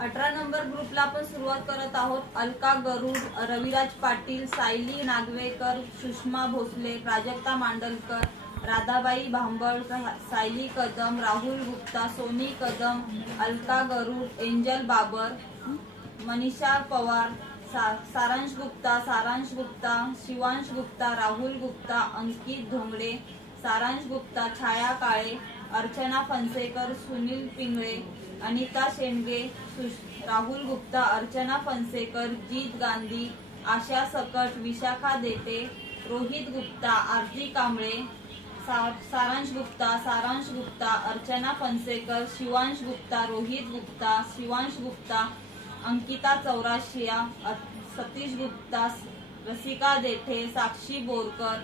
18 number ग्रुपला आपण सुरुवात करत आहोत। अलका गरुड, रविराज पाटील, सायली नागवेकर, सुषमा भोसले, प्राजक्ता मांडलकर, राधाबाई भांबळ, सायली कदम, राहुल गुप्ता, सोनी कदम, अलका गरुड, एंजल बाबर, मनीषा पवार, सारांश गुप्ता, शिवांश गुप्ता, राहुल गुप्ता, अंकित धोंगडे, सारांश गुप्ता, छाया काळे, अर्चना फणसेकर, सुनील पिंगळे, अनिता शेंडगे, राहुल गुप्ता, अर्चना फणसेकर, जीत गांधी, आशा सकट, विशाखा देते, रोहित गुप्ता, आरती कांबळे, सारांश गुप्ता, अर्चना फणसेकर, शिवांश गुप्ता, रोहित गुप्ता, शिवांश गुप्ता, अंकिता चौराशिया, सतीश गुप्ता, रसिका देठे, साक्षी बोरकर,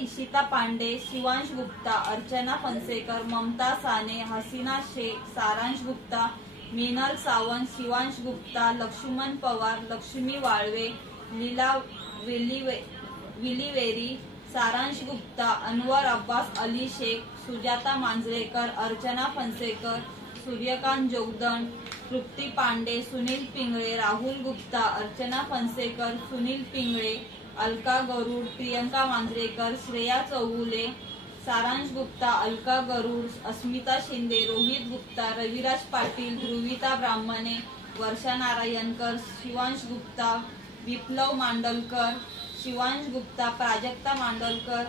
इशिता पांडे, शिवांश गुप्ता, अर्चना फणसेकर, ममता साने, हसीना शेख, सारांश गुप्ता, मीनल सावंत, शिवांश गुप्ता, लक्ष्मण पवार, लक्ष्मी वाळवे, लीला विलीवेरी, सारांश गुप्ता, अनवर अब्बास अली शेख, सुजाता मांजरेकर, अर्चना फणसेकर, सूर्यकांत जोगदंड, तृप्ती पांडे, सुनील पिंगळे, राहुल गुप्ता, अर्चना फणसेकर, सुनील पिंगळे, अलका गरुड, प्रियंका मांजरेकर, श्रेया चौगुले, सारांश गुप्ता, अलका गरुड, अस्मिता शिंदे, रोहित गुप्ता, रविराज पाटील, ध्रुविता ब्राह्मणे, वर्षा नारायणकर, शिवांश गुप्ता, विप्लव मांडलकर, शिवांश गुप्ता, प्राजक्ता मांडलकर,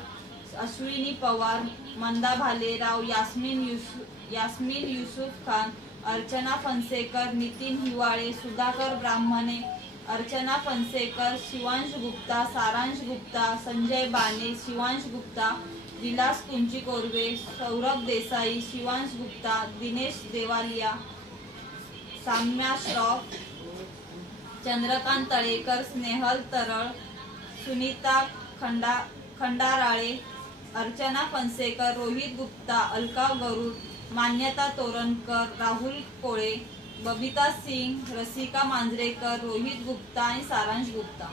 अश्विनी पवार, मंदा भालेराव, यास्मीन युसुफ खान, अर्चना फणसेकर, नितीन हिवाळे, सुधाकर ब्राह्मणे, अर्चना फणसेकर, शिवांश गुप्ता, सारांश गुप्ता, संजय बाने, शिवांश गुप्ता, विलास कुंची कोरवे, सौरभ देसाई, शिवांश गुप्ता, दिनेश देवालिया, साम्या श्रॉफ, चंद्रकांत तळेकर, स्नेहल तरळ, सुनीता खंडाराळे, अर्चना फणसेकर, रोहित गुप्ता, अलका गरुड, मान्यता तोरणकर, राहुल कोळे, बबिता सिंग, रसिका मांजरेकर, रोहित गुप्ता आणि सारांश गुप्ता।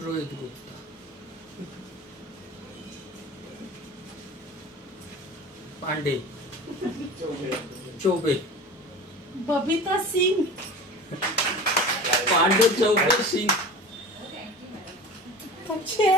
रोहित गुप्ता, पांडे, चौबे, बबिता सिंग, पांडे, चौबे, सिंग, अच्छे